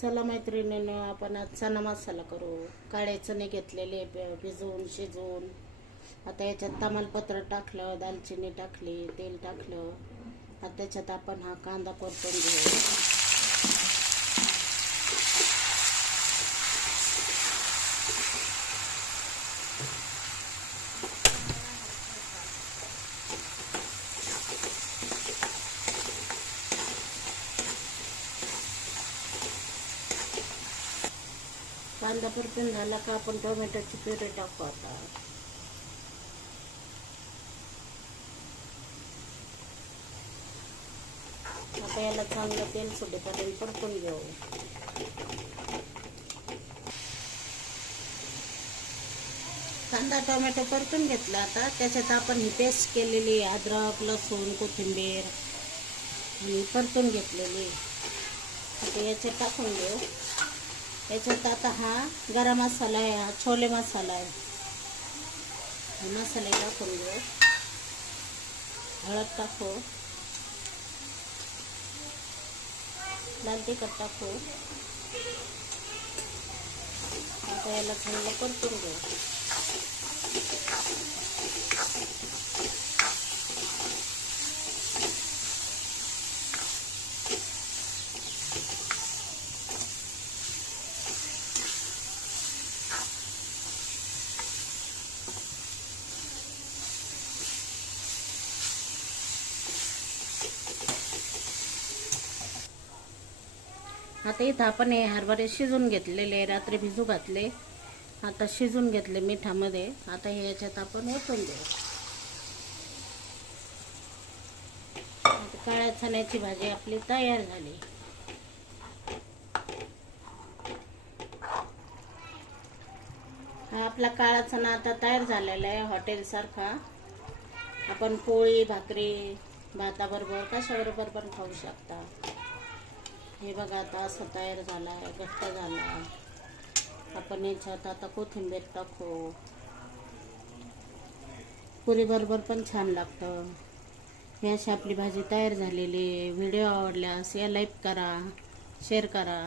चला मैत्रिणींनो, आपण आज चना मसाला करू. काळे चणे घेतलेले भिजवून शिजवून. आता याच्यात तमालपत्र टाकलं, दालचिनी टाकली, तेल टाकलं. आता त्याच्यात आपण हा कांदा परतून घेऊ. कांदा परतून झाला का आपण टोमॅटोची प्युरी टाकू. आता याला चांगलं तेल सुटेपर्यंत परतून घेऊ. कांदा टोमॅटो परतून घेतला. आता त्याच्यात आपण ही पेस्ट केलेली अद्रक लसूण कोथिंबीर ही परतून घेतलेली आता याच्यात टाकून घेऊ. याच्यात आता हा गरम मसाला आहे, हा छोले मसाला आहे, हे मसाले टाकून घेऊ. हळद टाकू, लाल तिखट टाकू. आता याला चांगलं परतून घेऊ. आता इथं आपण हे हरभरे शिजून घेतलेले, रात्री भिजू घातले, आता शिजून घेतले मिठामध्ये. आता हे याच्यात आपण ओतून देऊ. आता काळ्या चण्याची भाजी आपली तयार झाली. हा आपला काळा चणा आता तयार झालेला आहे. हॉटेल सारखा आपण पोळी भाकरी भाताबरोबर कशाबरोबर पण खाऊ शकता. हे बघा आता असं तयार झाला आहे, घट्ट झाला. आपण याच्यात आता कोथिंबीर टाकू. पुरी बरोबर पण छान लागतं. ही अशी आपली भाजी तयार झालेली. व्हिडिओ आवडल्यास या लाईक करा, शेअर करा.